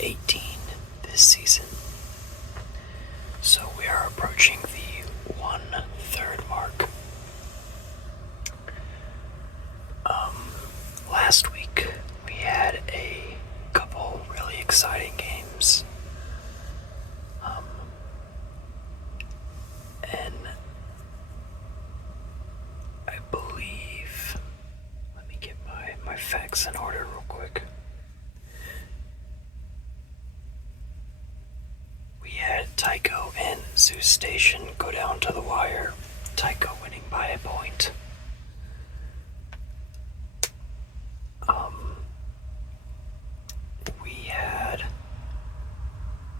18 this season. So we are approaching the 1/3 mark. Last week we had a couple really exciting games. And I believe, let me get my facts in order real quick. We had Tycho and Zeus Station go down to the wire, Tycho winning by a point. We had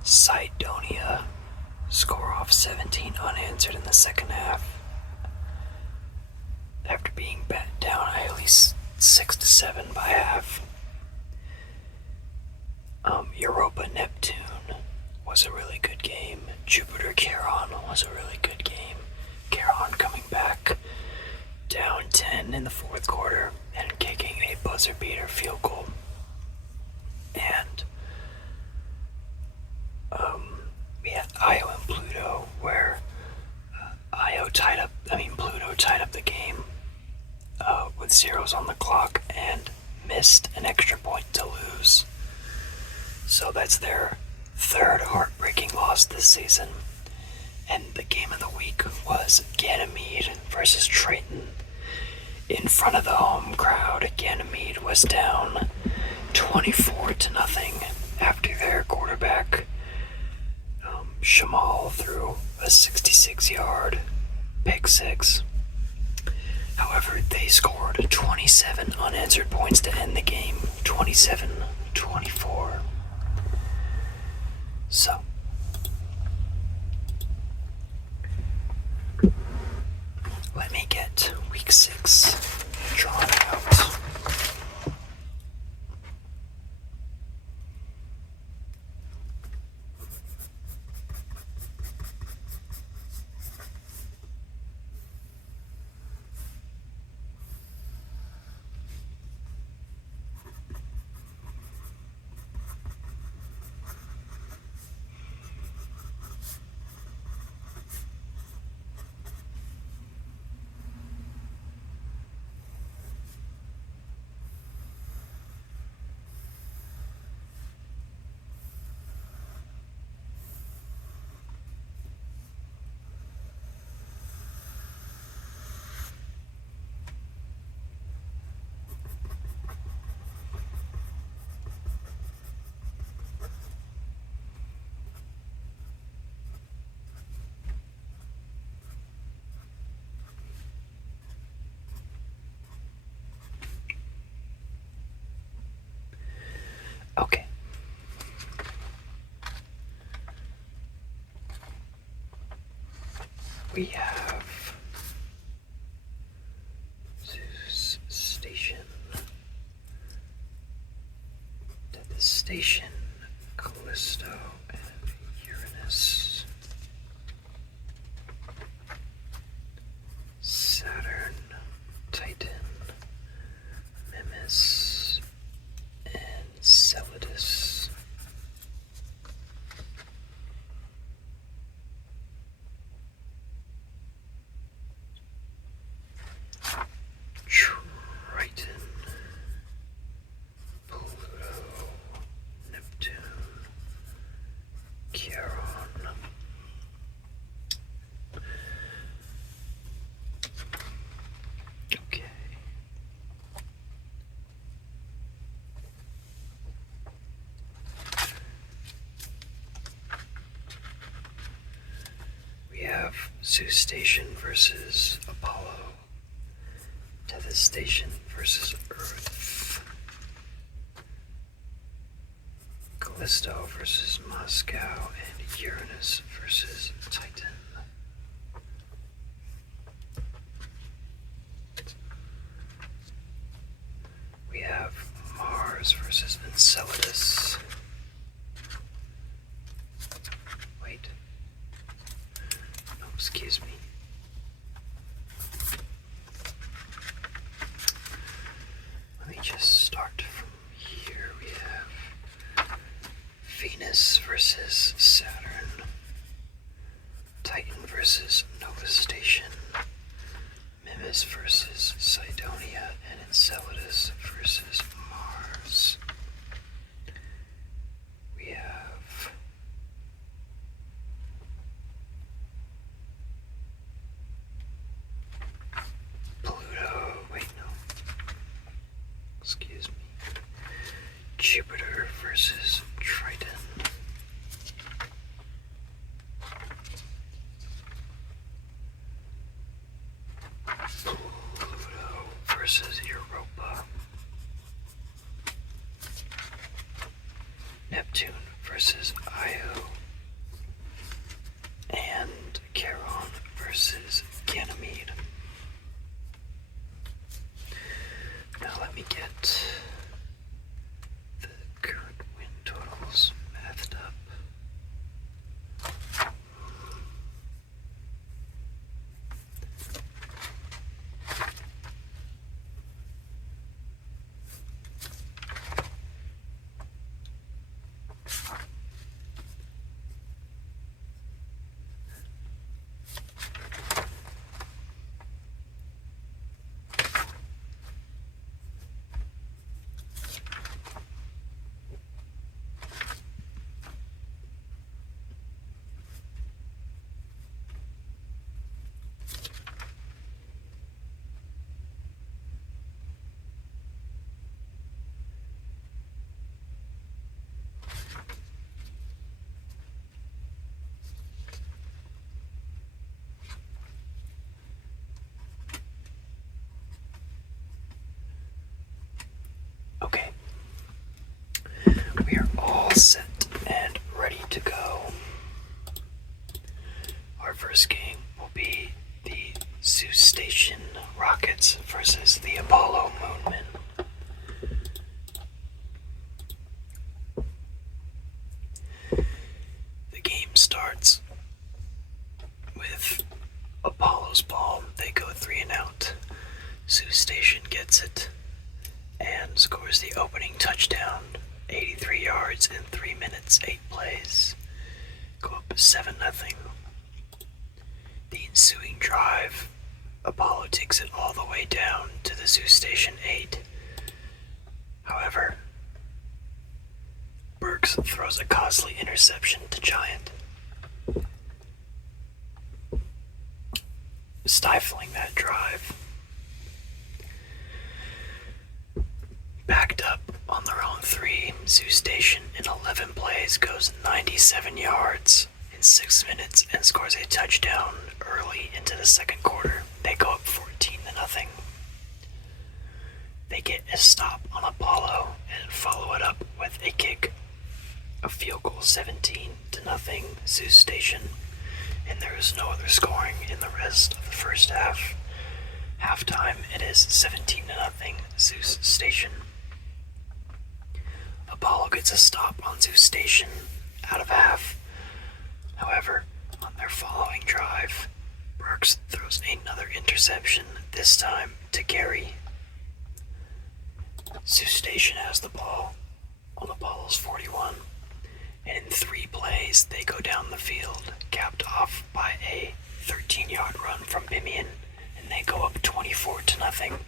Cydonia score off 17 unanswered in the second half after being down at least 6-7 by half. Europa Neptune was a really good game. Jupiter Charon was a really good game. Charon coming back down 10 in the fourth quarter and kicking a buzzer beater field goal. And we had Io and Pluto, where Pluto tied up the game with zeros on the clock and missed an extra point to lose. So that's their third heartbreaking loss this season. And the game of the week was Ganymede versus Triton. In front of the home crowd, Ganymede was down 24-0 after their quarterback Shamal threw a 66-yard pick six. However, they scored 27 unanswered points to end the game, 27-24. So, let me get week 6 drawn out. Okay. We have Zeus Station. To the station, Callisto and Uranus. Saturn, Titan, Mimas, and Celadus. Triton, Pluto, Neptune, Charon. Okay. We have Zeus Station versus Apollo. Tether Station versus Earth. Callisto versus Moscow, and Uranus versus Titan. We have Mars versus Enceladus. Wait. No, excuse me. Let me just start from here. We have Excuse me. Jupiter versus Triton. Pluto versus Europa. Neptune versus Io. And Charon versus Ganymede. Now let me get the current wind totals mathed up. Okay, we are all set and ready to go. Our first game will be the Zeus Station Rockets versus the Apollo Moonmen. The game starts with Apollo's ball. They go 3 and out. Zeus Station gets it and scores the opening touchdown, 83 yards in 3 minutes, 8 plays. Go up 7-0. The ensuing drive, Apollo takes it all the way down to the Zeus Station 8. However, Burks throws a costly interception to Giant, stifling that drive. Backed up on their own 3, Zeus Station in 11 plays goes 97 yards in 6 minutes and scores a touchdown early into the second quarter. They go up 14-0. They get a stop on Apollo and follow it up with a kick. A field goal, 17-0, Zeus Station. And there is no other scoring in the rest of the first half. Halftime, it is 17-0, Zeus Station. Apollo gets a stop on Zeus Station out of half. However, on their following drive, Burks throws another interception, this time to Gary. Zeus Station has the ball on Apollo's 41, and in 3 plays they go down the field, capped off by a 13-yard run from Bimian, and they go up 24-0.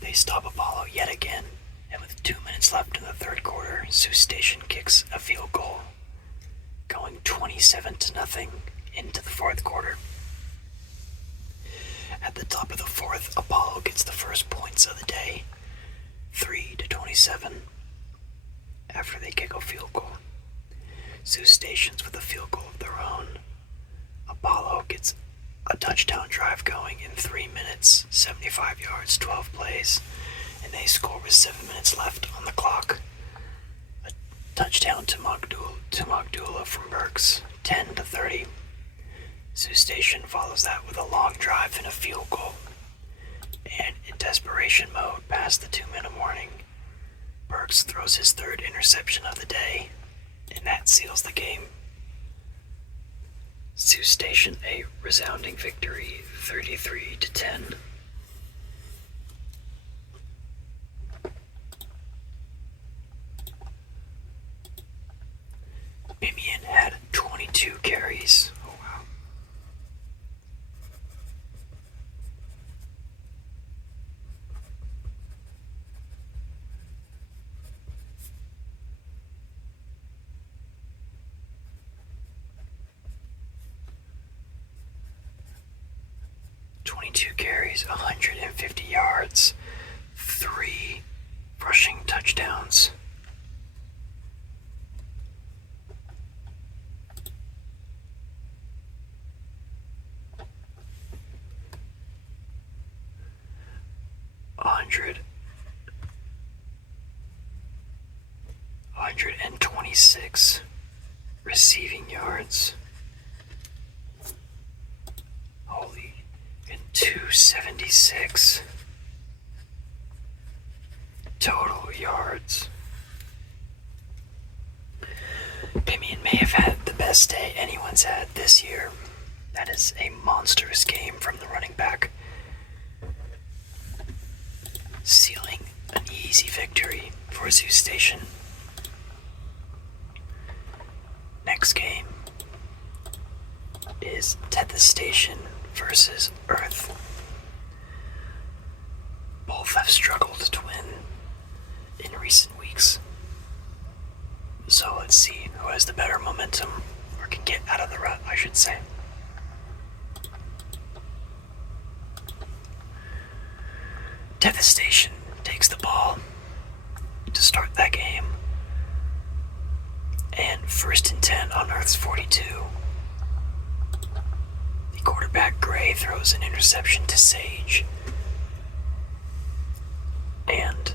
They stop Apollo yet again, and with 2 minutes left in the third quarter, Zeus Station kicks a field goal, going 27-0 into the fourth quarter. At the top of the fourth, Apollo gets the first points of the day, 3-27, after they kick a field goal. Zeus Station's with a field goal of their own. Apollo gets a touchdown drive going in 3 minutes, 75 yards, 12 plays, and they score with 7 minutes left on the clock. A touchdown to Magdula from Burks, 10-30. Zeus Station follows that with a long drive and a field goal. And in desperation mode, past the 2-minute warning, Burks throws his third interception of the day, and that seals the game. Zeus Station a resounding victory, 33-10. Bimian had 22 carries. Oh wow. Carries, 150 yards, 126 receiving yards. Holy. And 276 total yards. Pimian may have had the best day anyone's had this year. That is a monstrous game from the running back, sealing an easy victory for Zoo Station. Next game is Tetha Station versus Earth. Both have struggled to win in recent weeks. So let's see who has the better momentum, or can get out of the rut, I should say. Tetha Station takes the ball to start that game. And 1st and 10 on Earth's 42. The quarterback, Gray, throws an interception to Sage and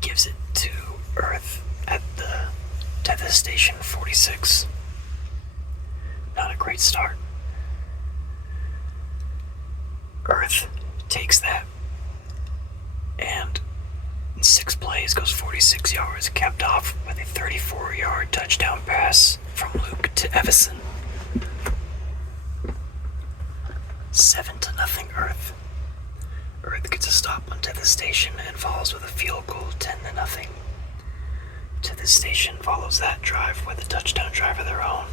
gives it to Earth at the Tetha Station 46. Not a great start. Earth takes that and in 6 plays goes 46 yards, capped off with a 34-yard touchdown pass from Luke to Evison. 7-0 Earth. Earth gets a stop on Tetha Station and follows with a field goal, 10-0. Tetha Station follows that drive with a touchdown drive of their own.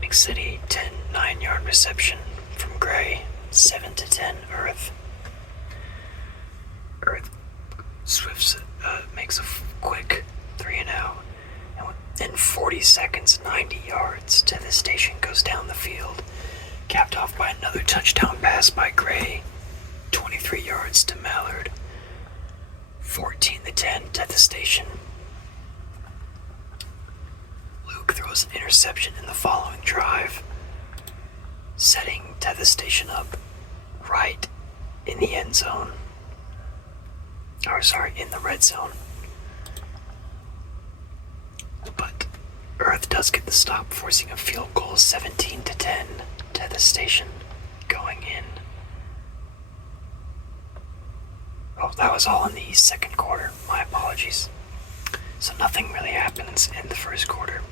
Big City 10 9-yard reception from Gray, 7-10 Earth. Earth Swifts makes a quick 3-0, and within 40 seconds, 90 yards, Tetha Station goes down the field, capped off by another touchdown pass by Gray, 23 yards to Mallard. 14-10 Tetha Station. Luke throws an interception in the following drive, setting Tetha Station up right in the end zone. In the red zone. But Earth does get the stop, forcing a field goal, 17-10 Tetha Station going in. Oh, that was all in the second quarter. My apologies. So nothing really happens in the first quarter.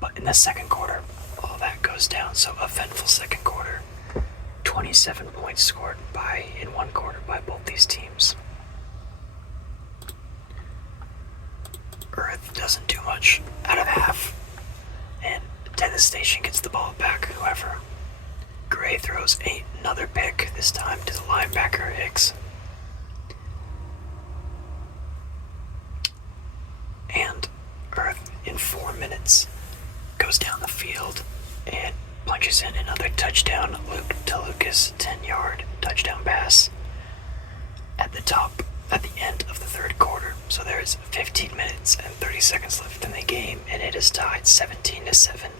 But in the second quarter, all that goes down. So eventful second quarter. 27 points scored in one quarter by both these teams. Earth doesn't do much out of half, and Tetha Station gets the ball back. However, Gray throws another pick, this time to the linebacker Hicks. And Earth, in 4 minutes, goes down the field and punches in another touchdown. Luke to Lucas, 10-yard touchdown pass at the end of the third quarter. So there's 15 minutes and 30 seconds left in the game, and it is tied 17-7.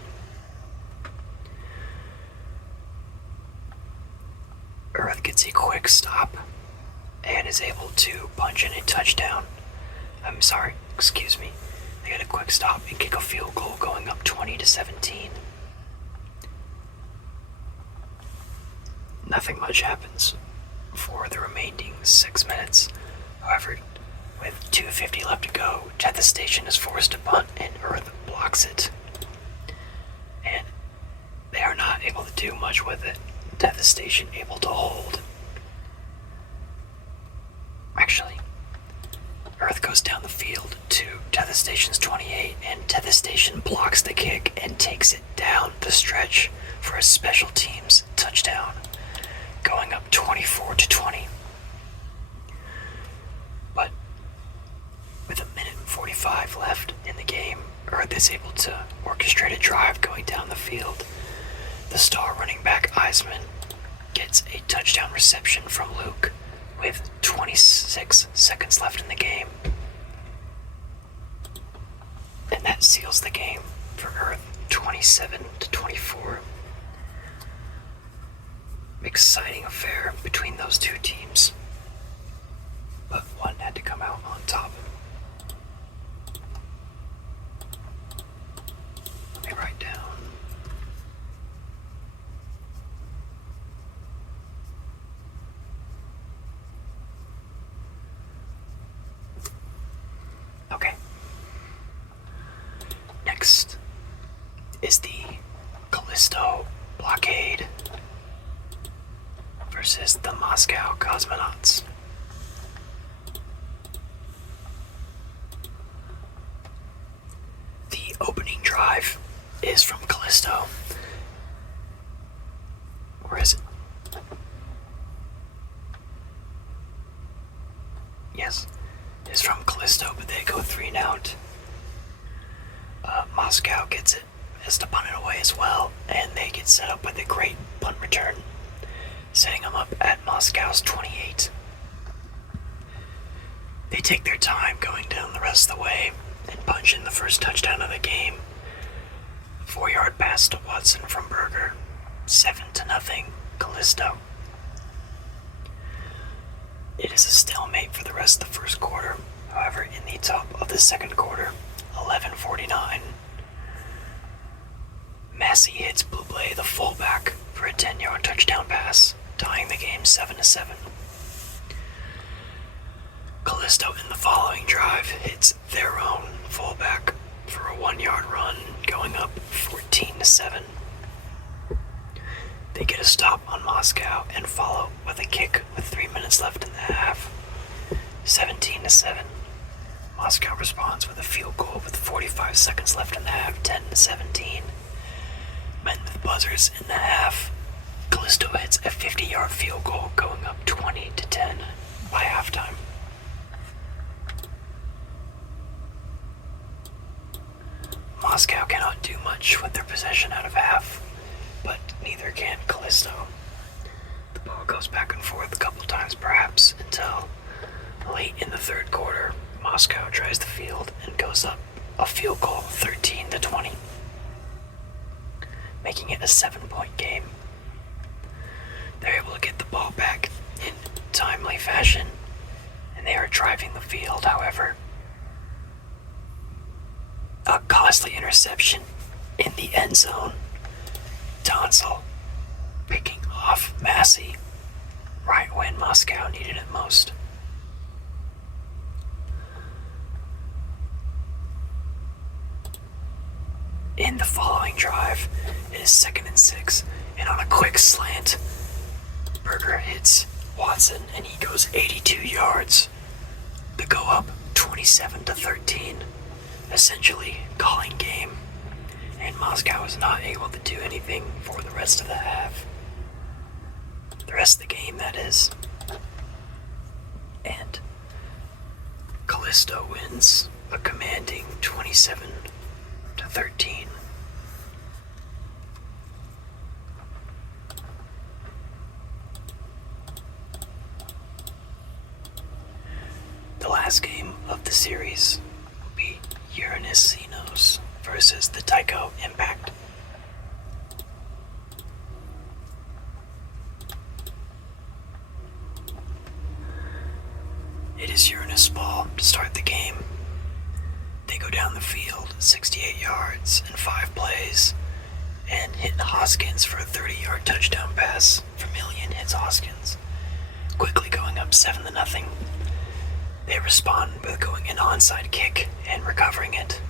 Earth gets a quick stop and is able to punch in a touchdown. They get a quick stop and kick a field goal, going up 20-17. Nothing much happens for the remaining 6 minutes. However, with 2:50 left to go, Tetha Station is forced to punt and Earth blocks it. And they are not able to do much with it. Tetha Station able to hold. Actually, Earth goes down the field to Tetha Station's 28, and Tetha Station blocks the kick and takes it down the stretch for a special teams touchdown, going up 24-20. But with 1:45 left in the game, Earth is able to orchestrate a drive going down the field. The star running back Eisman gets a touchdown reception from Luke with 26 seconds left in the game. And that seals the game for Earth, 27-24. Exciting affair between those two teams. Okay. Next is the Callisto blockade versus the Moscow cosmonauts. The opening drive is from Callisto. Where is it? Yes, it's from Callisto, but they go 3 and out. Moscow gets it, has to punt it away as well, and they get set up with a great punt return, setting them up at Moscow's 28. They take their time going down the rest of the way and punch in the first touchdown of the game. 4-yard pass to Watson from Berger. 7-0, Callisto. It is a stalemate for the rest of the first quarter. However, in the top of the second quarter, 11:49, Massey hits Buble, the fullback, for a 10-yard touchdown pass, tying the game 7-7. Callisto in the following drive hits their own fullback for a 1-yard run, going up 14-7. They get a stop on Moscow and follow with a kick with 3 minutes left in the half. 17-7. Moscow responds with a field goal with 45 seconds left in the half, 10-17. Men with buzzers in the half. Callisto hits a 50-yard field goal, going up 20-10 by halftime. Moscow cannot do much with their possession out of half, but neither can Callisto. The ball goes back and forth a couple times perhaps until late in the third quarter, Moscow tries the field and goes up a field goal 13-20, making it a 7-point game. They're able to get the ball back in timely fashion, and they are driving the field. However, a costly interception in the end zone. Tonsil picking off Massey right when Moscow needed it most. In the following drive, it is 2nd and 6, and on a quick slant, Berger hits Watson and he goes 82 yards. They go up 27-13, essentially calling game, and Moscow is not able to do anything for the rest of the half. The rest of the game, that is. And Callisto wins a commanding 27-13. The last game of the series will be Uranus Xenos versus the Tycho Impact. It is Uranus ball to start the game. They go down the field 68 yards in 5 plays and hit Hoskins for a 30-yard touchdown pass. Vermillion hits Hoskins, quickly going up 7-0. They respond with going an onside kick and recovering it.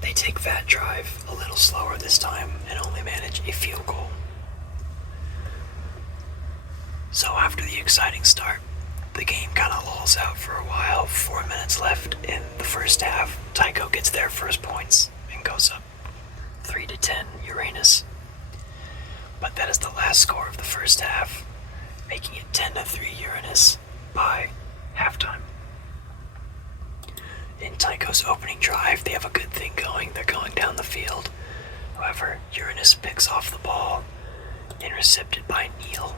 They take that drive a little slower this time and only manage a field goal. So after the exciting start, the game kind of lulls out for a while. 4 minutes left in the first half. Tycho gets their first points and goes up 3-10 Uranus. But that is the last score of the first half, making it 10-3 Uranus by halftime. In Tycho's opening drive, they have a good thing going. They're going down the field. However, Uranus picks off the ball, intercepted by Neal.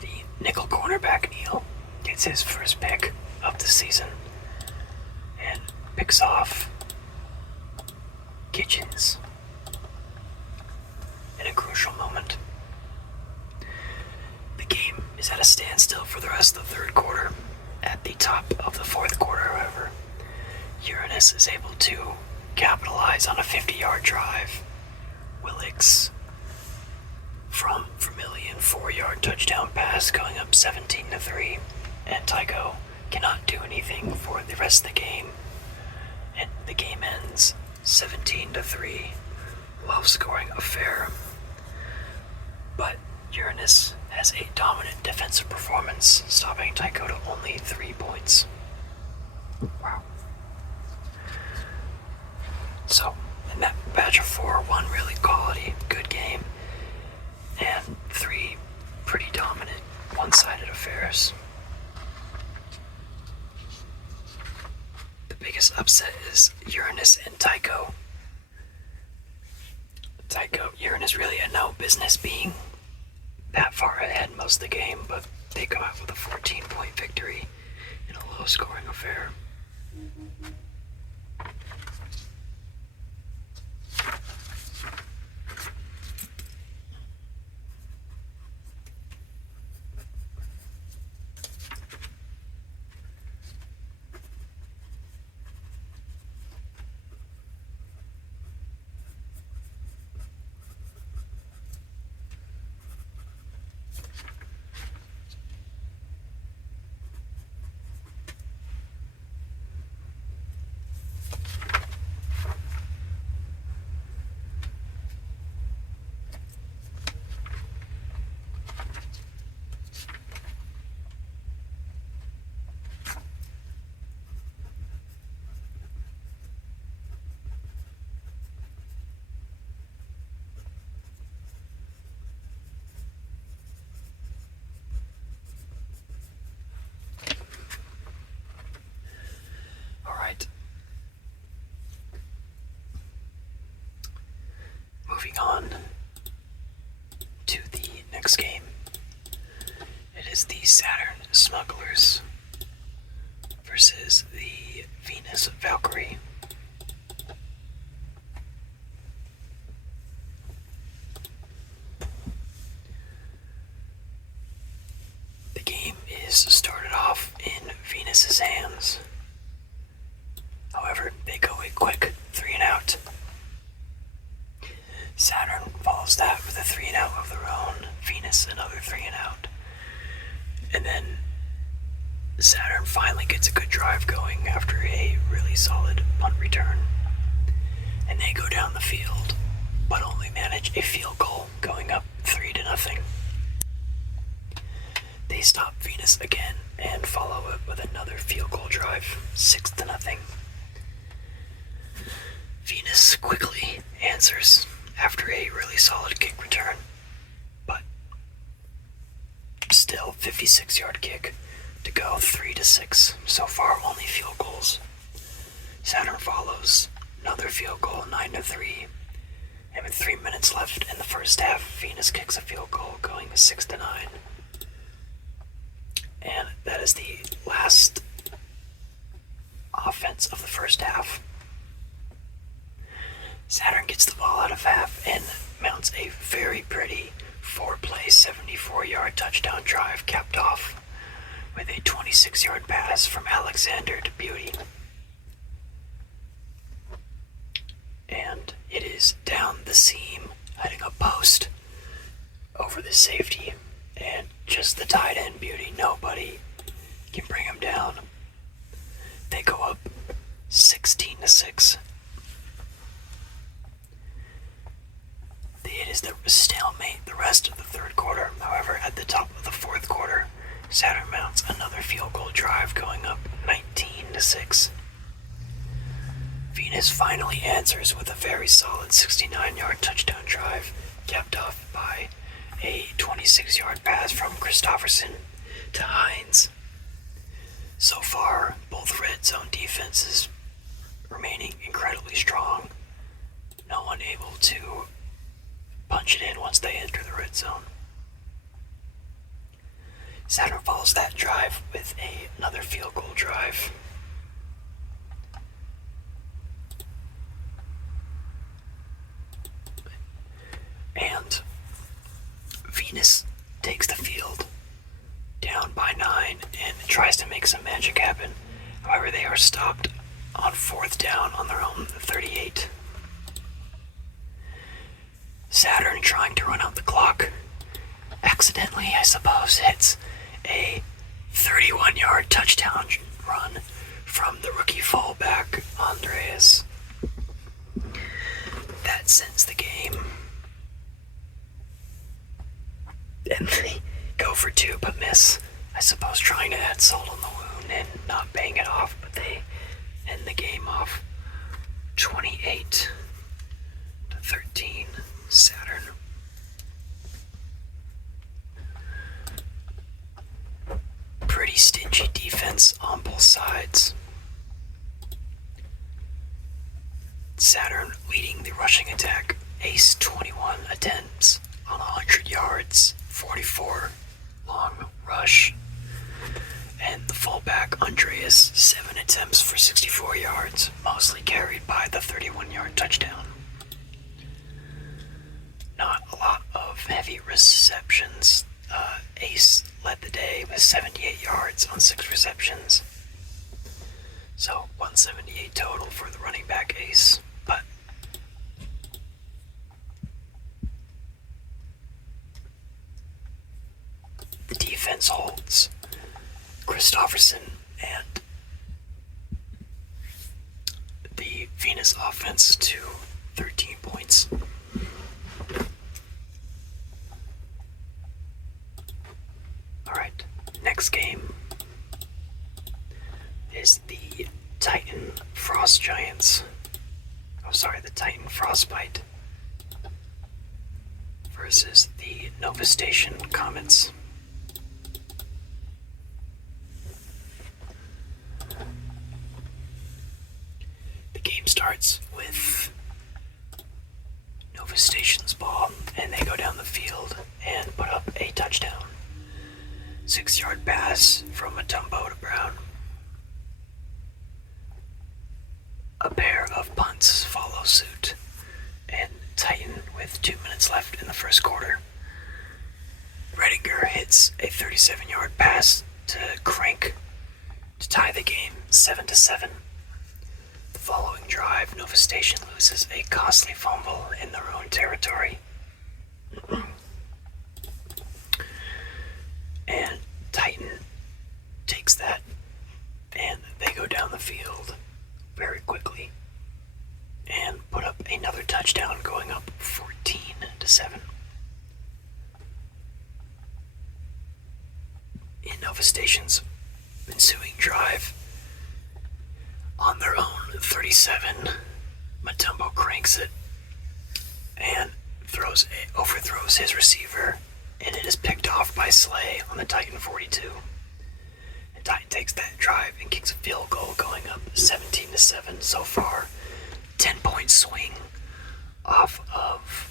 The nickel cornerback Neal gets his first pick of the season and picks off Kitchens in a crucial moment. The game is at a standstill for the rest of the third quarter. At the top of the fourth quarter, however, Uranus is able to capitalize on a 50-yard drive. Willix from Vermillion 4-yard touchdown pass, going up 17-3, and Tycho cannot do anything for the rest of the game, and the game ends 17-3. Low-scoring affair, but Uranus has a dominant defensive performance, stopping Tycho to only 3 points. Wow. So, in that batch of 4, 1 really quality, good game, and 3 pretty dominant, one-sided affairs. The biggest upset is Uranus and Tycho. Uranus really had no business being that far ahead most of the game, but they come out with a 14-point victory in a low-scoring affair. Moving on to the next game. It is the Saturn Smugglers versus the Venus Valkyrie. The game is started off in Venus's hands. However, they go a quick 3-and-out. Saturn follows that with a 3-and-out of their own. Venus another 3-and-out. And then Saturn finally gets a good drive going after a really solid punt return. And they go down the field, but only manage a field goal, going up 3-0. They stop Venus again and follow it with another field goal drive, 6-0. Venus quickly answers after a really solid kick return, but still 56-yard kick to go 3-6. So far, only field goals. Saturn follows another field goal, 9-3. And with 3 minutes left in the first half, Venus kicks a field goal, going 6-9. And that is the last offense of the first half. Saturn gets the ball out of half and mounts a very pretty 4-play, 74-yard touchdown drive, capped off with a 26-yard pass from Alexander to Beauty. And it is down the seam, heading a post over the safety, and just the tight end Beauty. Nobody can bring him down. They go up 16-6. It is the stalemate the rest of the third quarter. However, at the top of the fourth quarter, Saturn mounts another field goal drive, going up 19-6. Venus finally answers with a very solid 69-yard touchdown drive, capped off by a 26-yard pass from Christofferson to Hines. So far, both red zone defenses remaining incredibly strong. No one able to punch it in once they enter the red zone. Saturn follows that drive with another field goal drive. And Venus takes the field down by 9 and tries to make some magic happen. However, they are stopped on 4th down on their own 38. Saturn trying to run out the clock accidentally, I suppose, hits a 31-yard touchdown run from the rookie fullback, Andreas. That sends the game. And they go for two but miss. I suppose trying to add salt on the wound and not paying it off, but they end the game off 28-13 Saturn. Pretty stingy defense on both sides. Saturn leading the rushing attack. Ace 21 attempts on 100 yards, 44 long rush. And the fullback Andreas, 7 attempts for 64 yards, mostly carried by the 31-yard touchdown. Not a lot of heavy receptions. Ace led the day with 78 yards on 6 receptions. So 178 total for the running back Ace. But the defense holds Christofferson and the Venus offense to 13 points. Alright, next game is the Titan Frost Giants. The Titan Frostbite versus the Nova Station Comets. The game starts with Nova Station's ball, and they go down the field and put up a touchdown. 6-yard pass from Matumbo to Brown. A pair of punts follow suit, and Titan with 2 minutes left in the first quarter. Redinger hits a 37-yard pass to Crank to tie the game 7-7. The following drive, Nova Station loses a costly fumble in their own territory. And Titan takes that, and they go down the field very quickly and put up another touchdown, going up 14-7. In Nova Station's ensuing drive, on their own 37, Matumbo cranks it and overthrows his receiver, and it is picked off by Slay on the Titan 42. And Titan takes that drive and kicks a field goal, going up 17-7 so far. 10-point swing off of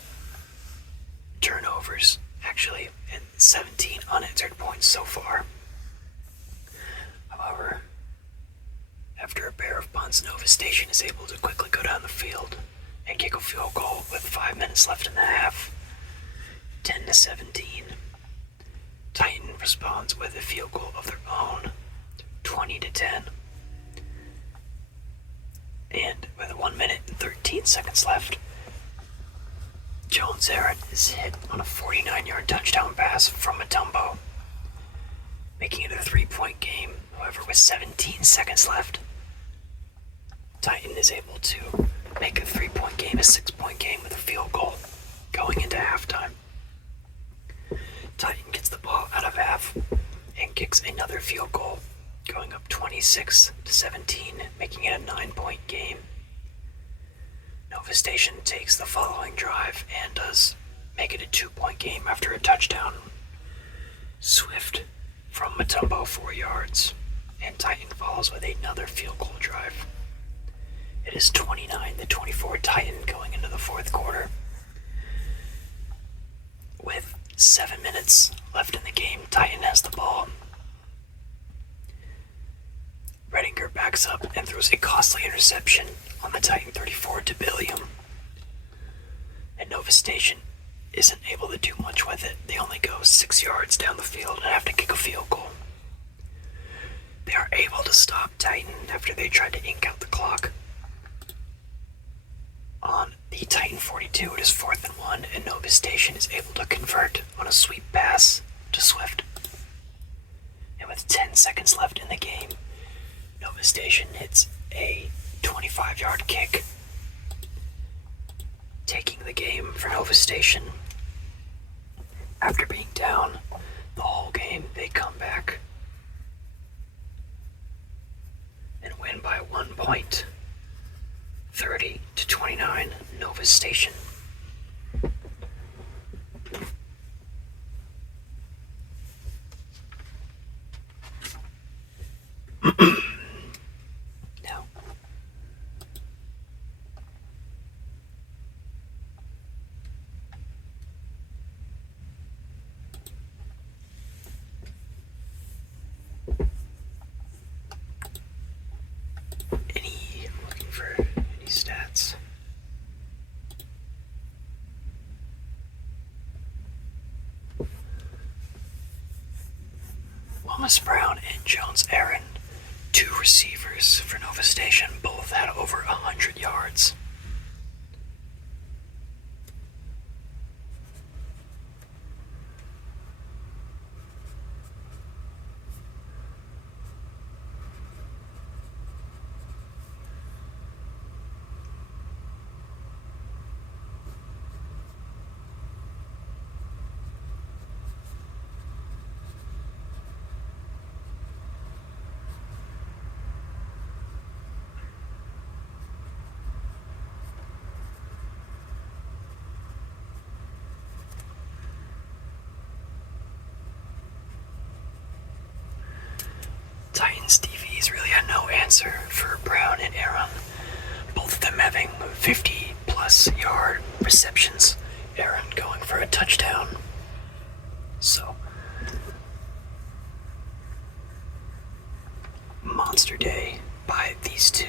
turnovers, actually, and 17 unanswered points so far. However, after a pair of punts, Nova Station is able to quickly go down the field and kick a field goal with 5 minutes left in the half. 10-17. Titan responds with a field goal of their own, 20-10. And with 1 minute and 13 seconds left, Jones Aaron is hit on a 49-yard touchdown pass from Matumbo, making it a 3-point game. However, with 17 seconds left, Titan is able to make a 3-point game a 6-point game with a field goal going into halftime. Titan gets the ball out of half and kicks another field goal, going up 26-17, making it a 9-point game. Nova Station takes the following drive and does make it a 2-point game after a touchdown. Swift from Matumbo 4 yards, and Titan follows with another field goal drive. It is 29-24 Titan going into the fourth quarter. With 7 minutes left in the game, Titan has the ball. Redinger backs up and throws a costly interception on the Titan 34 to Billiam. And Nova Station isn't able to do much with it. They only go 6 yards down the field and have to kick a field goal. They are able to stop Titan after they tried to ink out the clock on The Titan 42, it is 4th and 1, and Nova Station is able to convert on a sweep pass to Swift. And with 10 seconds left in the game, Nova Station hits a 25-yard kick, taking the game for Nova Station. After being down the whole game, they come back and win by 1 point, 30-29, Nova Station. Now, looking for any stats. Wilmus Brown and Jones Aaron, 2 receivers for Nova Station, both had over 100 yards. Titans DVs really had no answer for Brown and Aaron, both of them having 50-plus yard receptions, Aaron going for a touchdown. So, monster day by these two.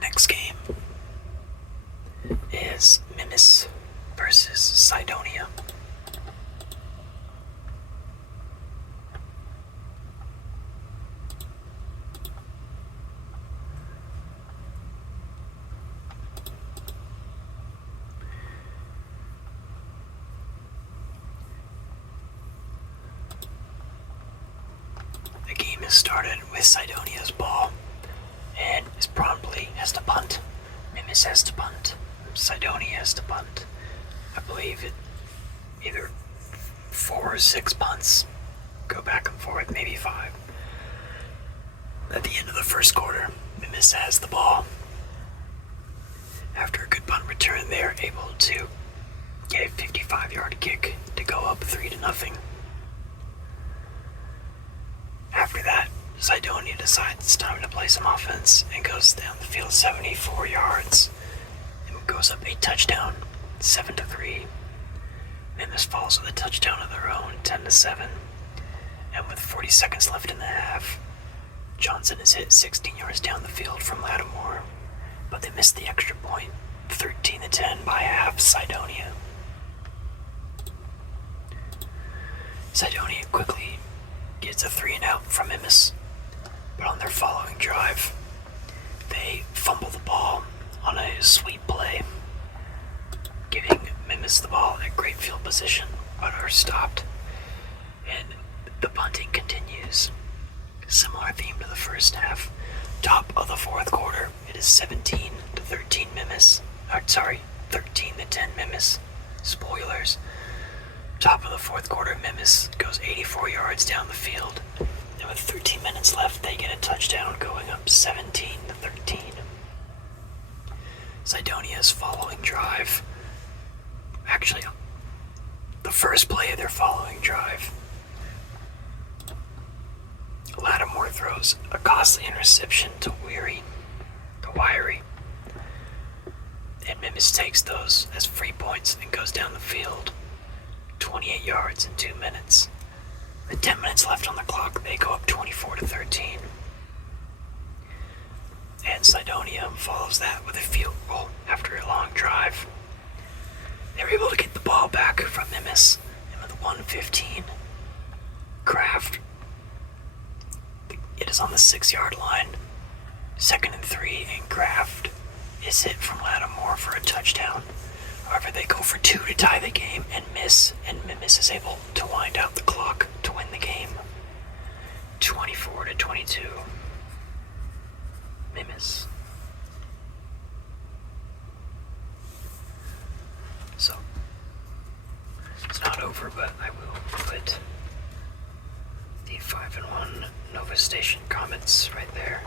Next game is Mimis versus Cydonia. The game is started with Cydonia's ball and is promptly has to punt. Mimis has to punt. Cydonia has to punt. I believe it either 4 or 6 punts go back and forth, maybe 5. At the end of the first quarter, Mimis has the ball. After a good punt return, they are able to get a 55-yard kick to go up 3-0. After that, Cydonia decides it's time to play some offense and goes down the field 74 yards. Goes up a touchdown, 7-3. Mimis follows with a touchdown of their own, 10-7. And with 40 seconds left in the half, Johnson is hit 16 yards down the field from Lattimore, but they missed the extra point, 13-10 by half, Cydonia. Cydonia quickly gets a 3-and-out from Mimis, but on their following drive, they fumble the ball on a sweep play, giving Mimis the ball at great field position, but are stopped. And the punting continues. Similar theme to the first half. Top of the fourth quarter, it is 17-13 Mimis. 13-10 Mimis. Spoilers. Top of the fourth quarter, Mimis goes 84 yards down the field. And with 13 minutes left, they get a touchdown, going up 17-13. Cydonia's following drive, actually, the first play of their following drive, Lattimore throws a costly interception to Wiry, and Mimis takes those as free points and goes down the field 28 yards in 2 minutes. With 10 minutes left on the clock, they go up 24-13. And Cydonia follows that with a field goal after a long drive. They were able to get the ball back from Mimis, and with 1:15 is on the 6-yard line. 2nd and 3, and Kraft is hit from Lattimore for a touchdown. However, they go for 2 to tie the game and miss, and Mimis is able to wind out the clock to win the game. 24-22. Mimis. So, it's not over, but I will put the 5-1 Nova Station comments right there.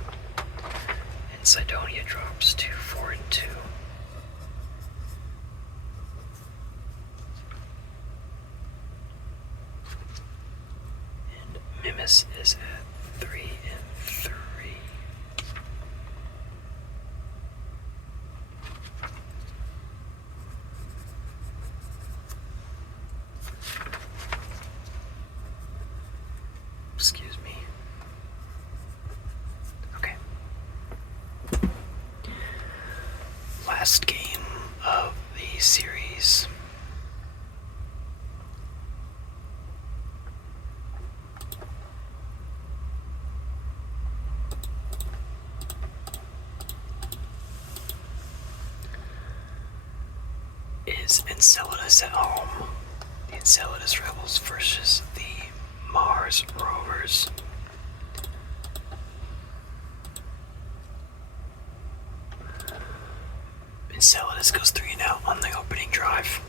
And Cydonia drops to 4-2. And Mimis is at 3-3. Excuse me. Okay. Last game of the series. Is Enceladus at home? The Enceladus Rebels versus the Mars Rovers. Enceladus goes 3 and out on the opening drive.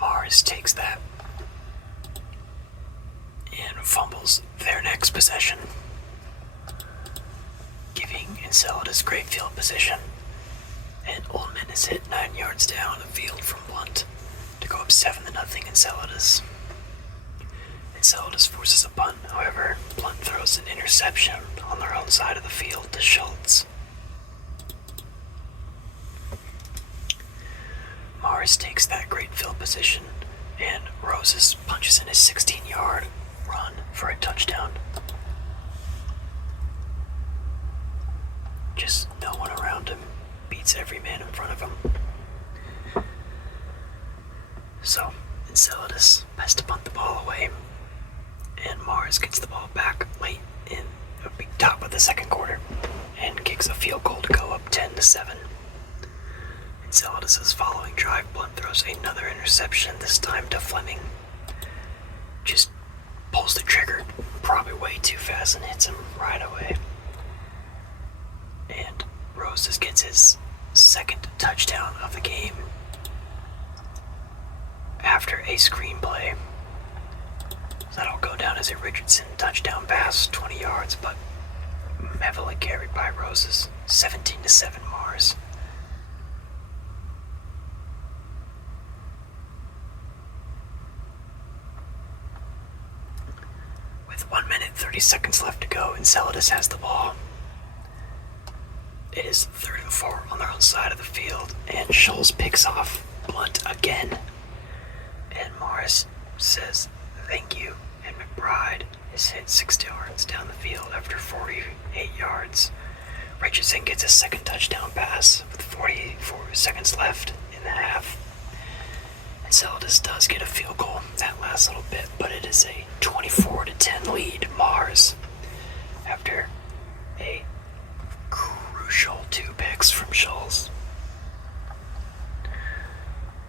Mars takes that and fumbles their next possession, giving Enceladus great field position. And Ullman is hit 9 yards down the field from Blunt to go up 7-0 Enceladus. Enceladus forces a punt, however, Blunt throws an interception on their own side of the field to Schultz. Mars takes that great field position, and Roses punches in his 16-yard run for a touchdown. Just no one around him. Beats every man in front of him. So, Enceladus has to punt the ball away, and Mars gets the ball back late in the top of the second quarter and kicks a field goal to go up 10-7. Enceladus' following drive, Blunt throws another interception, this time to Fleming. Just pulls the trigger probably way too fast and hits him right away. And Roses gets his second touchdown of the game after a screenplay. That'll go down as a Richardson touchdown pass, 20 yards, but heavily carried by Roses. 17-7 Mars. With 1 minute 30 seconds left to go, Enceladus has the ball. It is 3rd and 4 on their own side of the field, and Schultz picks off Blunt again. And Mars says thank you, and McBride is hit 6 yards down the field after 48 yards. Richardson gets a second touchdown pass with 44 seconds left in the half. Enceladus does get a field goal that last little bit, but it is a 24-10 lead Mars after a crucial 2 picks from Schultz.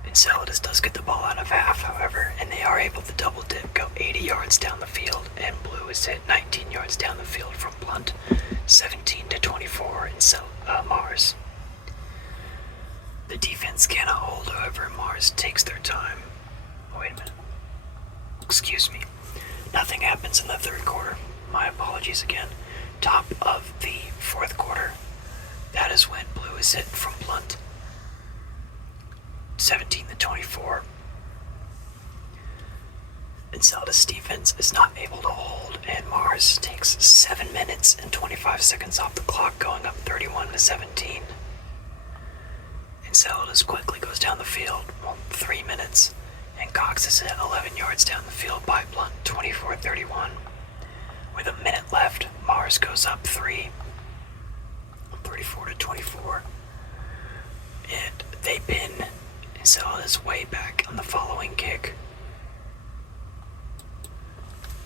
Enceladus does get the ball out of half, however, and they are able to double dip, go 80 yards down the field, and Blue is hit 19 yards down the field from Blunt, 17-24 in Mars. The defense cannot hold, however, Mars takes their time. Wait a minute. Excuse me. Nothing happens in the third quarter. My apologies again. Top of the fourth quarter. That is when Blue is hit from Blunt. 17-24. Enceladus defense is not able to hold, and Mars takes 7 minutes and 25 seconds off the clock, going up 31-17. Enceladus quickly goes down the field, 3 minutes, and Cox is hit 11 yards down the field by Blunt, 24-31. With a minute left, Mars goes up 3, 34-24, and they pin Enceladus way back on the following kick.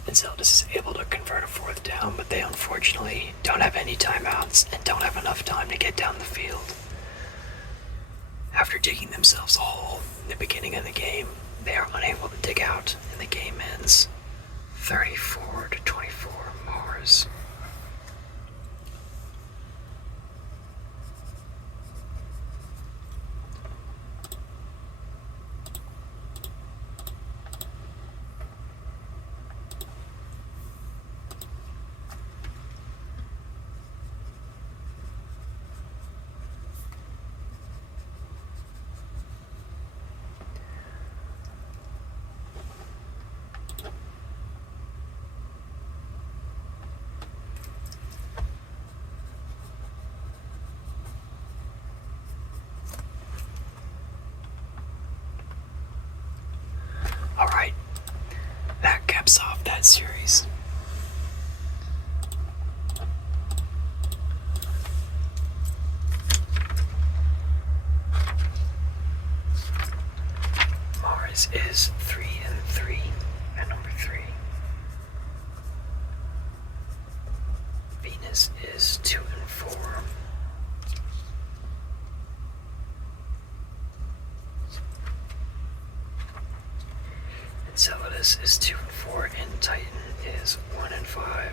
Enceladus is able to convert a fourth down, but they unfortunately don't have any timeouts and don't have enough time to get down the field. After digging themselves a hole in the beginning of the game, they are unable to dig out, and the game ends 34-24 Mars. Alright, that caps off that series. Mars is 3-3 at number 3. Venus is 2-4. Enceladus is 2-4, and Titan is 1-5.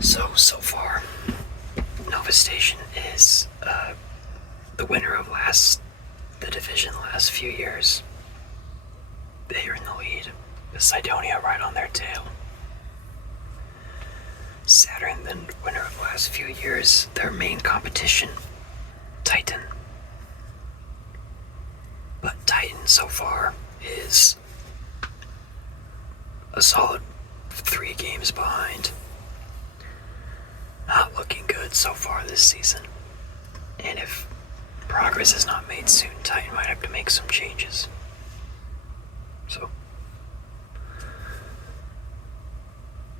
So far, Nova Station is the winner of the division last few years. They are in the lead, with Cydonia right on their tail. Saturn, the winner of the last few years, their main competition, Titan. But Titan so far is a solid 3 games behind. Not looking good so far this season. And if progress is not made soon, Titan might have to make some changes. So,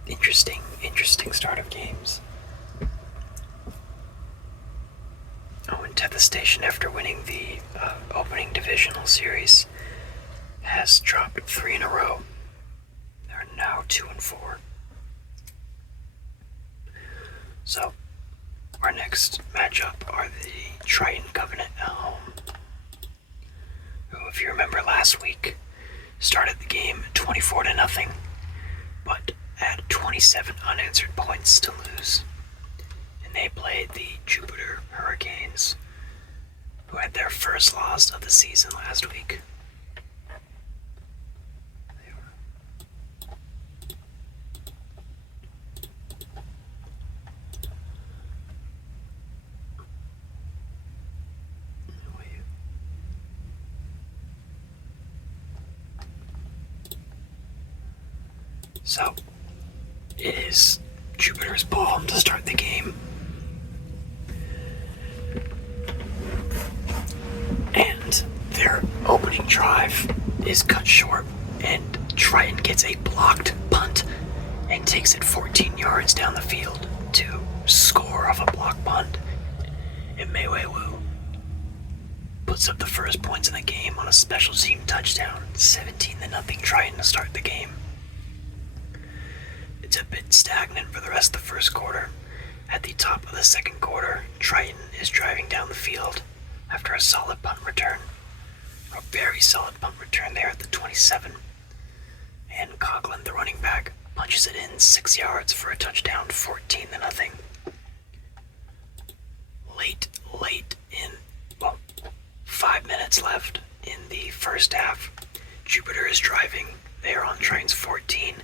interesting start of games. Oh, and Devastation, after winning the opening divisional series, has dropped 3 in a row. They're now 2-4. So, our next matchup are the Triton Covenant at home, who, if you remember last week, started the game 24-0, but had 27 unanswered points to lose. And they played the Jupiter Hurricanes, who had their first loss of the season last week. So, it is Jupiter's ball to start the game. And their opening drive is cut short, and Triton gets a blocked punt and takes it 14 yards down the field to score off a block punt. And Mei Wu puts up the first points in the game on a special team touchdown, 17-0 Triton to start the game. It's a bit stagnant for the rest of the first quarter. At the top of the second quarter, Triton is driving down the field after a solid punt return. A very solid punt return there at the 27. And Coughlin, the running back, punches it in 6 yards for a touchdown, 14-0. Late in, 5 minutes left in the first half. Jupiter is driving. They are on Triton's 14.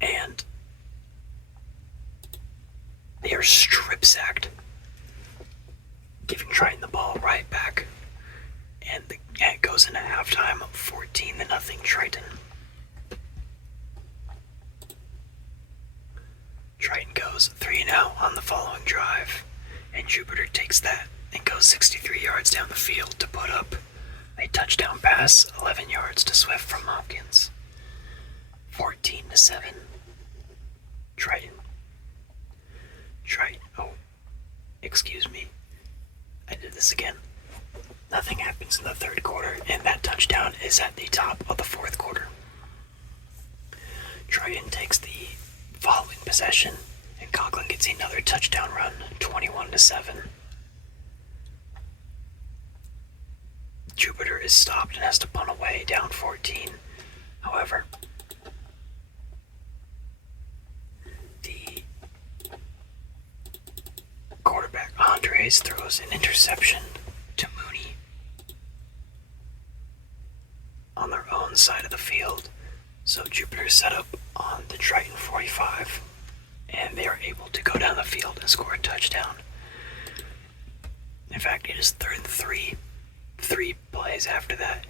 And they are strip sacked, giving Triton the ball right back. And it goes into halftime of 14-0 Triton. Triton goes 3-0 on the following drive, and Jupiter takes that and goes 63 yards down the field to put up a touchdown pass, 11 yards to Swift from Hopkins. 14-7. Triton. Oh, excuse me. this again. Nothing happens in the third quarter, and that touchdown is at the top of the fourth quarter. Triton takes the following possession, and Conklin gets another touchdown run, 21-7. Jupiter is stopped and has to punt away, down 14. However, the quarterback Andres throws an interception to Mooney on their own side of the field. So Jupiter set up on the Triton 45, and they are able to go down the field and score a touchdown. In fact, it is 3rd and 3. 3 plays after that,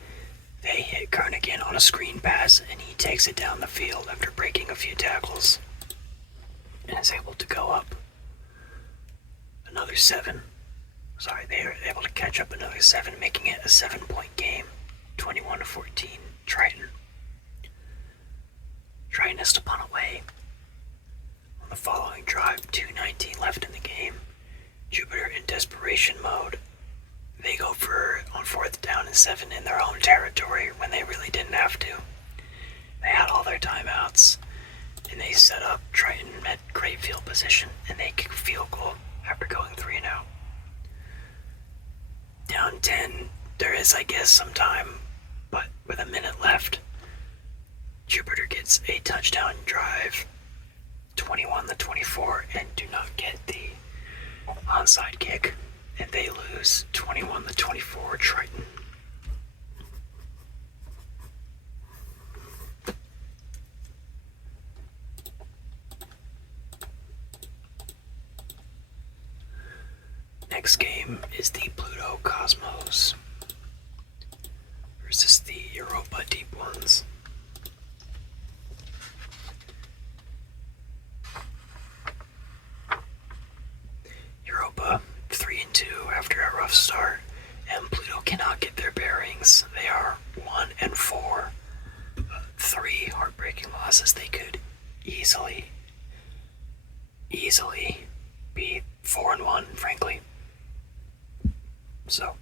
they hit Kernigan on a screen pass, and he takes it down the field after breaking a few tackles, and is able to go up another 7. Sorry, they are able to catch up another 7, making it a 7-point game, 21-14. Triton. Triton has to punt away. On the following drive, 2:19 left in the game. Jupiter in desperation mode. They go for on 4th down and 7 in their own territory when they really didn't have to. They had all their timeouts, and they set up Triton at great field position, and they kick a field goal after going 3 and out. Down 10, there is, I guess, some time, but with a minute left, Jupiter gets a touchdown drive, 21-24, and do not get the onside kick, and they lose 21-24. Triton. Next game is the Pluto Cosmos versus the Europa Deep Ones. Europa 3-2 after a rough start, and Pluto cannot get their bearings. They are 1-4. 3 heartbreaking losses. They could easily be 4-1, frankly. So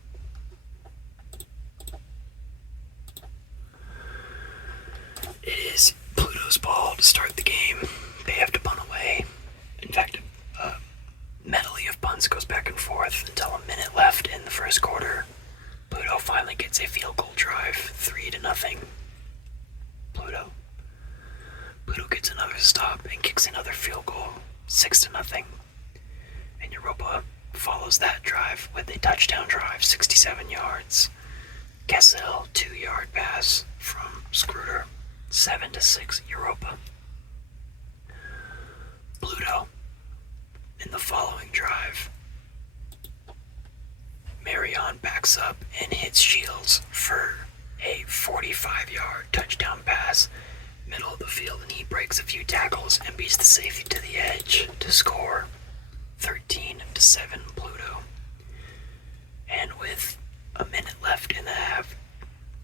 it is Pluto's ball to start the game. They have to punt away. In fact, a medley of punts goes back and forth until a minute left in the first quarter. Pluto finally gets a field goal drive, 3-0. Pluto gets another stop and kicks another field goal, 6-0. And Europa follows that drive with a touchdown drive, 67 yards. Kessel, 2-yard pass from Scruder, 7-6 Europa. Pluto, in the following drive, Marion backs up and hits Shields for a 45-yard touchdown pass, middle of the field, and he breaks a few tackles and beats the safety to the edge to score 13-7 Pluto. And with a minute left in the half,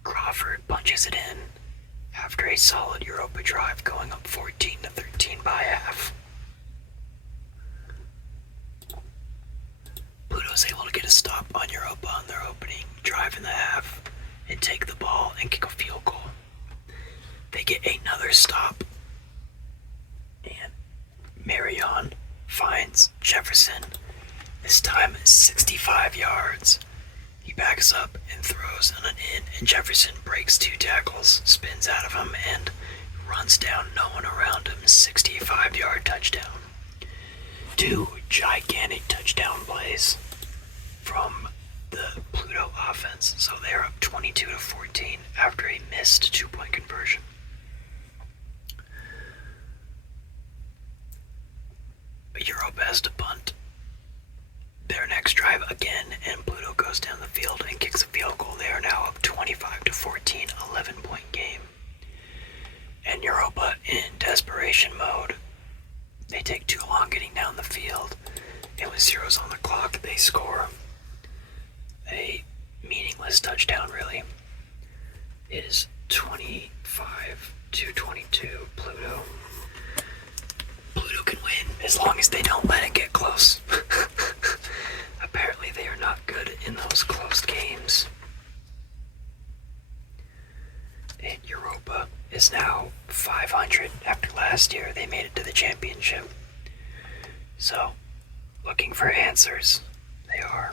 Crawford punches it in after a solid Europa drive, going up 14-13 by half. Pluto's able to get a stop on Europa on their opening drive in the half and take the ball and kick a field goal. They get another stop, and Marion finds Jefferson, this time 65 yards. He backs up and throws on an in, and Jefferson breaks 2 tackles, spins out of him, and runs down no one around him. 65-yard touchdown. 2 gigantic touchdown plays from the Pluto offense, so they're up 22-14 after a missed 2-point conversion. Europa has to punt their next drive again, and Pluto goes down the field and kicks a field goal. They are now up 25-14, 11-point game. And Europa, in desperation mode, they take too long getting down the field, and with zeros on the clock, they score a meaningless touchdown, really. It is 25-22 Pluto. Pluto can win as long as they don't let it get close. Apparently they are not good in the last year they made it to the championship. So, looking for answers, they are.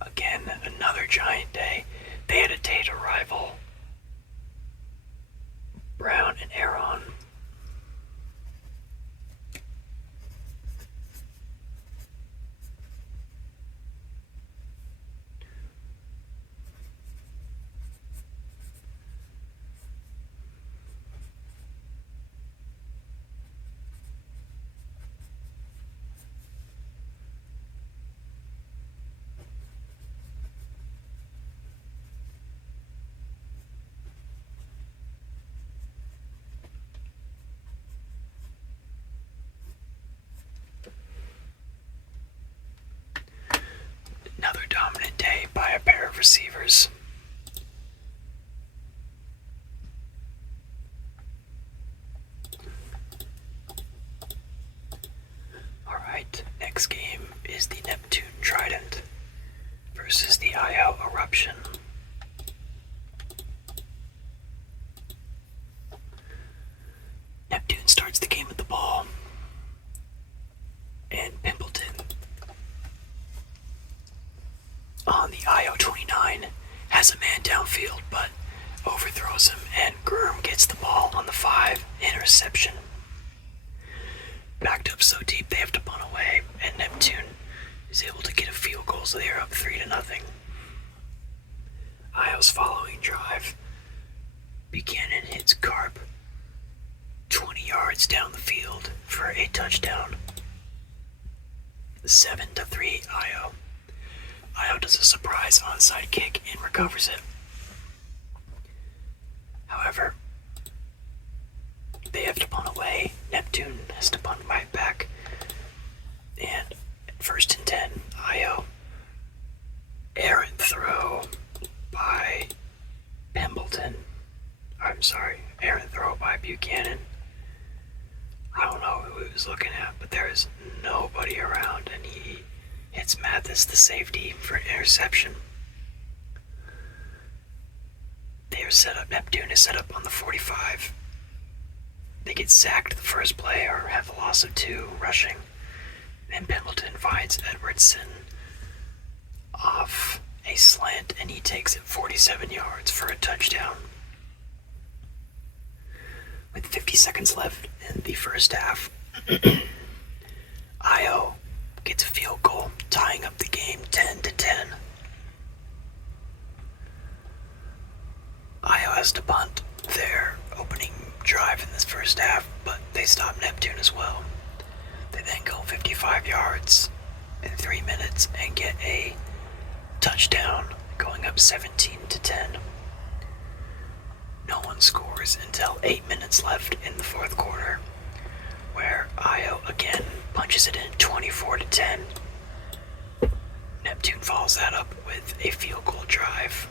Again, another giant day. They had a day to rival Brown and Aaron. Another dominant day by a pair of receivers. Alright, next game is the Neptune Trident versus the IO Eruption. Neptune starts the game with the ball, and Pimpleton on the IO-29 has a man downfield but overthrows him, and Groom gets the ball on the 5, interception. Backed up so deep they have to punt away, and Neptune is able to get a field goal, so they are up 3-0. IO's following drive, Buchanan hits Carp 20 yards down the field for a touchdown. 7-3 IO. IO does a surprise onside kick and recovers it. However, they have to punt away. Neptune has to punt right back. And at 1st and 10, IO. Errant throw by errant throw by Buchanan. I don't know who he was looking at, but there is nobody around, and he hits Mathis, the safety, for an interception. They are set up. Neptune is set up on the 45. They get sacked the first play, or have a loss of 2 rushing. Then Pendleton finds Edwardson off a slant, and he takes it 47 yards for a touchdown. With 50 seconds left in the first half, IO gets a field goal, tying up the game 10-10. IO has to punt their opening drive in this first half, but they stop Neptune as well. They then go 55 yards in 3 minutes and get a touchdown, going up 17-10. No one scores until 8 minutes left in the fourth quarter, where IO again punches it in 24-10. Neptune follows that up with a field goal drive.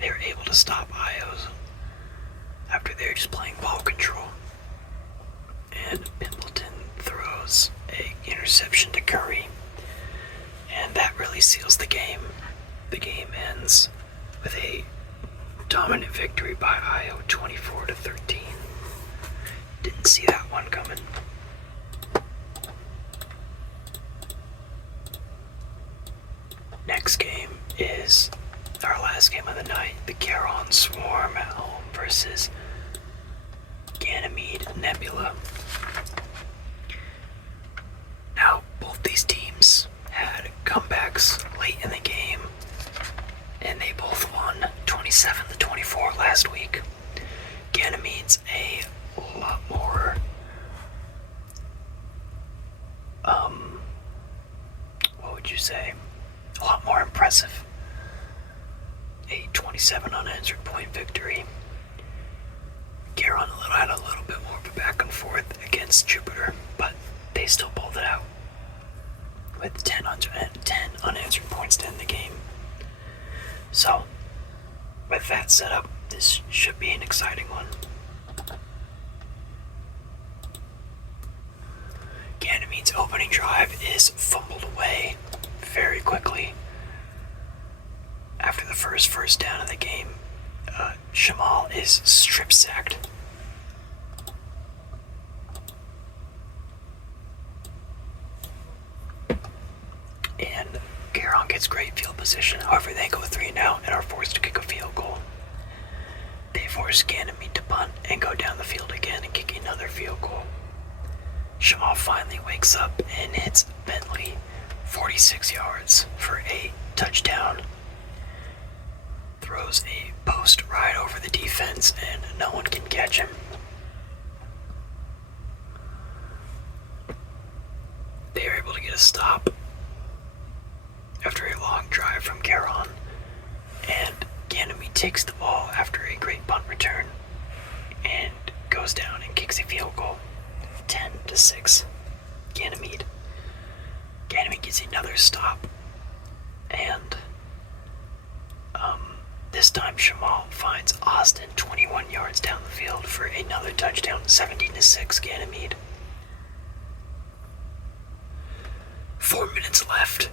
They're able to stop IO's after they're just playing ball control. And Pimpleton throws an interception to Curry, and that really seals the game. The game ends with a dominant victory by IO, 24-13. Didn't see that one coming. Next game is our last game of the night, the Charon Swarm at home versus Ganymede Nebula. Now, both these teams had comebacks late in the game, and they both won 27-24 last week. Ganymede's a lot more what would you say? A lot more impressive. A 27 unanswered point victory. Charon had a little bit more of a back and forth against Jupiter, but they still pulled it out with 10 unanswered points to end the game. So, with that set up, This should be an exciting one. Ganymede's opening drive is fumbled away very quickly. After the first down of the game, Shamal is strip sacked. And Garon gets great field position. However, they go 3 and out and are forced to kick a field goal. They force Ganymede to punt and go down the field again and kick another field goal. Shamal finally wakes up and hits Bentley 46 yards for a touchdown. Throws a post right over the defense and no one can catch him. They are able to get a stop after a long drive from Garon, and Ganymede takes the ball after a great punt return and goes down and kicks a field goal. 10-6. Ganymede. Ganymede gets another stop, and this time Shamal finds Austin 21 yards down the field for another touchdown. 17-6. Ganymede. 4 minutes left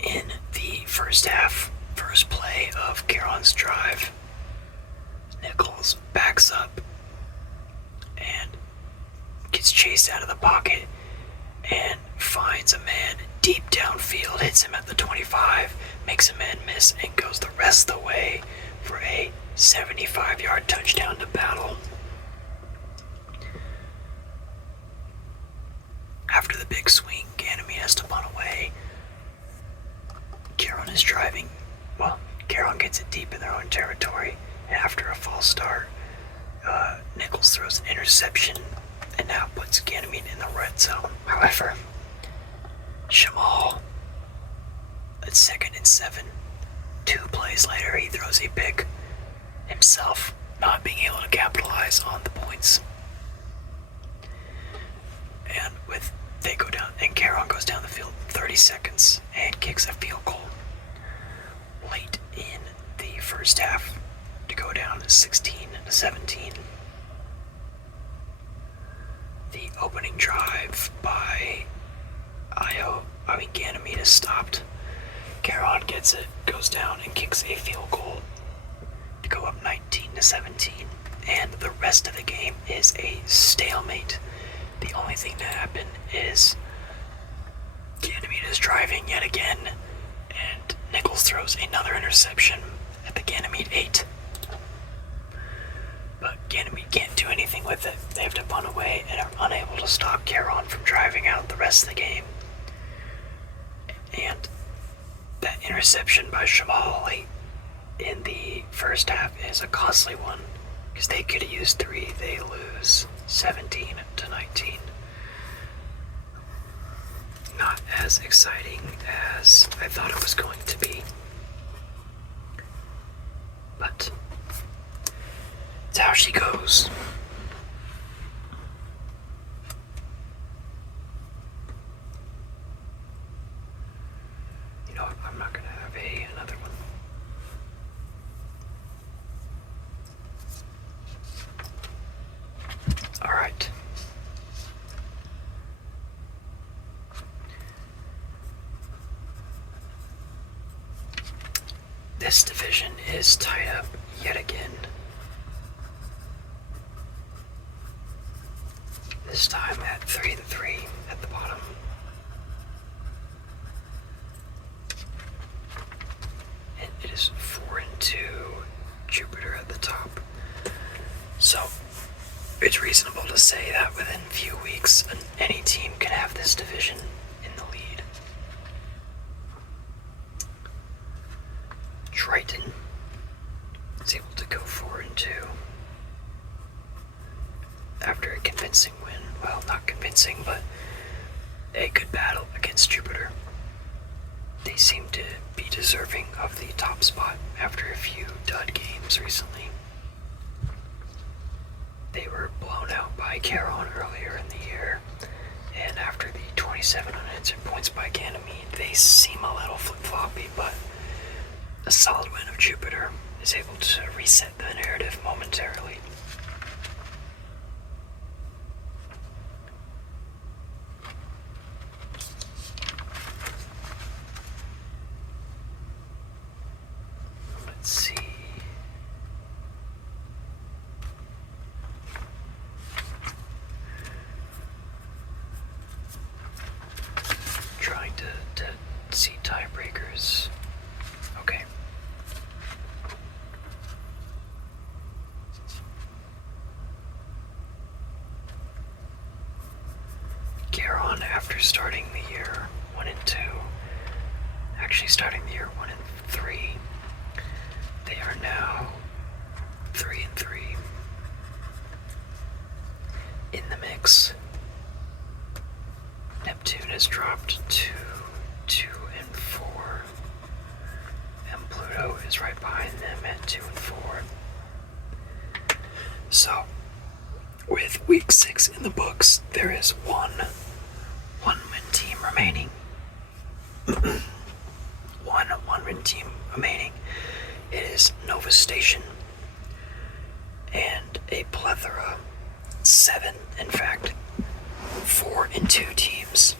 in the first half. First play of Garon's drive. Nichols backs up and gets chased out of the pocket and finds a man deep downfield, hits him at the 25, makes a man miss, and goes the rest of the way for a 75-yard touchdown to Battle. After the big swing, Ganymede has to punt away. Garon is driving. Well, Garon gets it deep in their own territory, and after a false start, Nichols throws an interception and now puts Ganymede in the red zone. However, Shamal, at 2nd and 7, 2 plays later, he throws a pick himself, not being able to capitalize on the points. And they go down, and Garon goes down the field 30 seconds and kicks a field goal late in the first half to go down 16-17. The opening drive by Ganymede is stopped. Garon gets it, goes down and kicks a field goal to go up 19-17. And the rest of the game is a stalemate. The only thing to happen is Ganymede is driving yet again, and Nichols throws another interception at the Ganymede 8. But Ganymede can't do anything with it. They have to punt away and are unable to stop Garon from driving out the rest of the game. And that interception by Shamal late in the first half is a costly one, because they could have used 3. They lose 17-19. Not as exciting as I thought it was going to be. But it's how she goes. You know what? I'm not going to have another one. All right. This division is tied up yet again. This time at 3-3 at the bottom. And it is 4-2 Jupiter at the top. So it's reasonable to say that within a few weeks, any team can have this division in the lead. Triton is able to go 4-2 after a convincing win. Well, not convincing, but a good battle against Jupiter. They seem to be deserving of the top spot after a few dud games recently. They were blown out by Garon earlier in the year, and after the 27 unanswered points by Ganymede, they seem a little flip-floppy, but a solid win of Jupiter is able to reset the narrative momentarily. Let's see. Trying to see tiebreakers. Okay. Garon, after starting the year 1-2, actually starting the year 1-3, they are now 3-3 in the mix. Neptune has dropped to 2-4, and Pluto is right behind them at 2-4. So, with week 6 in the books, there is one win team remaining. one win team remaining. It is Nova Station, and a plethora, 7, in fact, 4-2 teams.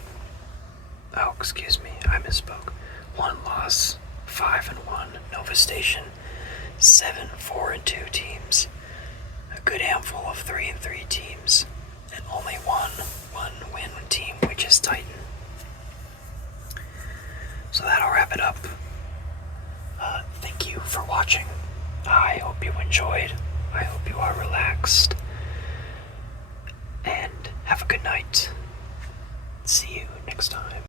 Oh, excuse me, I misspoke. 1 loss, 5-1, Nova Station, 7 4-2 teams. A good handful of 3-3 teams, and only one win team, which is Titan. So that'll wrap it up. Thank you for watching. I hope you enjoyed. I hope you are relaxed. And have a good night. See you next time.